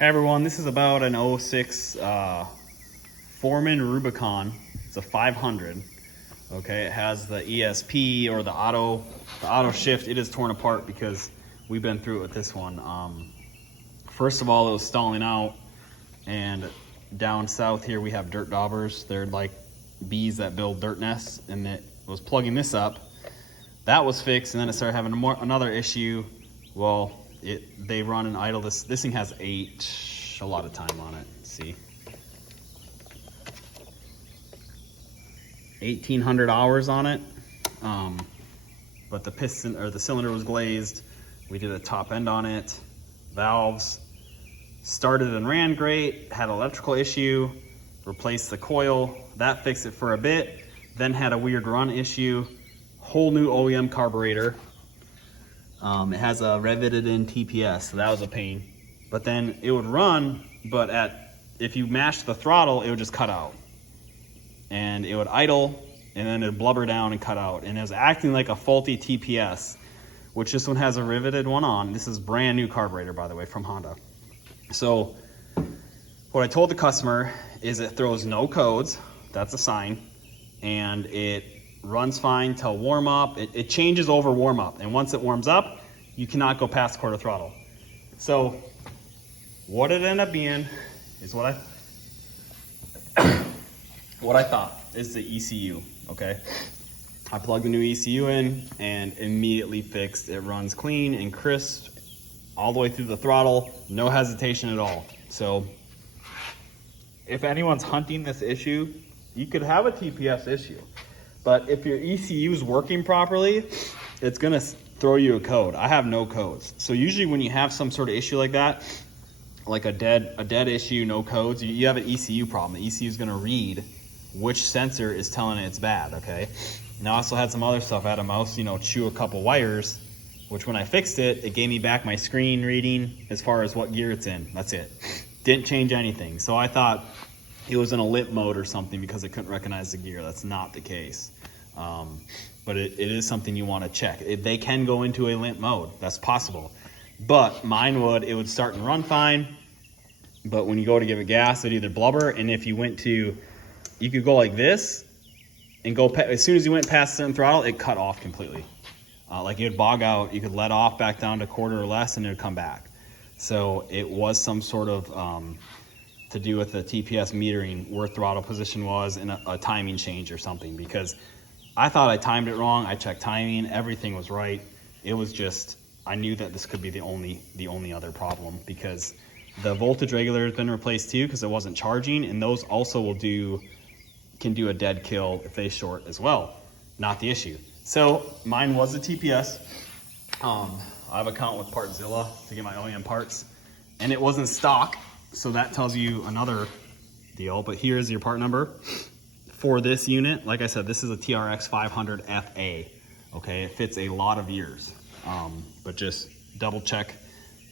Hey everyone, this is about an 06 Foreman Rubicon. It's a 500. Okay, it has the ESP or the auto shift. It is torn apart because we've been through it with this one. First of all, it was stalling out, and down south here we have dirt daubers. They're like bees that build dirt nests, and it was plugging this up. That was fixed, and then it started having another issue. Well, they run and idle. This thing has a lot of time on it. Let's see, 1,800 hours on it. But the piston or the cylinder was glazed. We did a top end on it. Valves started and ran great. Had an electrical issue. Replaced the coil. That fixed it for a bit. Then had a weird run issue. Whole new OEM carburetor. It has a riveted in TPS, so that was a pain. But then it would run, but if you mashed the throttle, it would just cut out. And it would idle, and then it'd blubber down and cut out. And it was acting like a faulty TPS, which this one has a riveted one on. This is brand new carburetor, by the way, from Honda. So what I told the customer is it throws no codes, that's a sign, and it runs fine till warm up. It changes over warm up, and once it warms up, you cannot go past quarter throttle. So what it ended up being is what I thought is the ECU. Okay, I plugged the new ECU in and immediately fixed. It runs clean and crisp all the way through the throttle, no hesitation at all. So if anyone's hunting this issue, you could have a TPS issue. But if your ECU is working properly, it's gonna throw you a code. I have no codes. So usually when you have some sort of issue like that, like a dead issue, no codes, you have an ECU problem. The ECU is gonna read which sensor is telling it it's bad, okay? And I also had some other stuff. I had a mouse, chew a couple wires, which when I fixed it, it gave me back my screen reading as far as what gear it's in. That's it. Didn't change anything. So I thought it was in a limp mode or something because it couldn't recognize the gear. That's not the case. But it is something you want to check. They can go into a limp mode. That's possible. But mine it would start and run fine. But when you go to give it gas, it'd either blubber. And if you you could go like this and go, as soon as you went past a certain throttle, it cut off completely. Like it would bog out. You could let off back down to quarter or less and it would come back. So it was some sort of, to do with the TPS metering where throttle position was and a timing change or something, because I thought I timed it wrong. I checked timing, everything was right. It was just, I knew that this could be the only other problem, because the voltage regulator has been replaced too because it wasn't charging, and those also can do a dead kill if they short as well. Not the issue. So mine was a TPS. I have an account with Partzilla to get my OEM parts, and it wasn't stock. So that tells you another deal, but here's your part number for this unit. Like I said, this is a Trx500 FA. Okay, it fits a lot of years, but just double check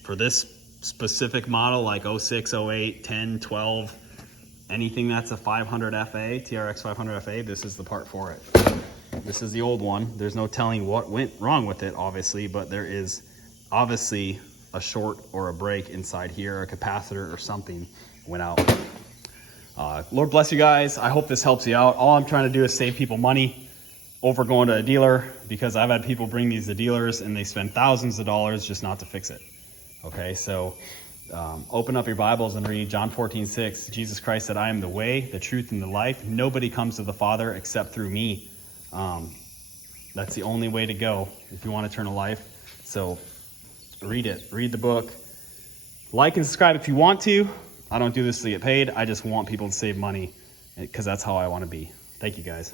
for this specific model, like 06, 08, 10, 12, anything that's a 500 FA, Trx500 FA, this is the part for it. This is the old one. There's no telling what went wrong with it, obviously, but there is obviously a short or a break inside here, a capacitor or something went out. Lord bless you guys. I hope this helps you out. All I'm trying to do is save people money over going to a dealer, because I've had people bring these to dealers and they spend thousands of dollars just not to fix it. Okay, so open up your Bibles and read John 14:6. Jesus Christ said, I am the way, the truth, and the life. Nobody comes to the Father except through me. That's the only way to go if you want eternal life. So read it, read the book, like and subscribe if you want to. I don't do this to get paid. I just want people to save money because that's how I want to be. Thank you guys.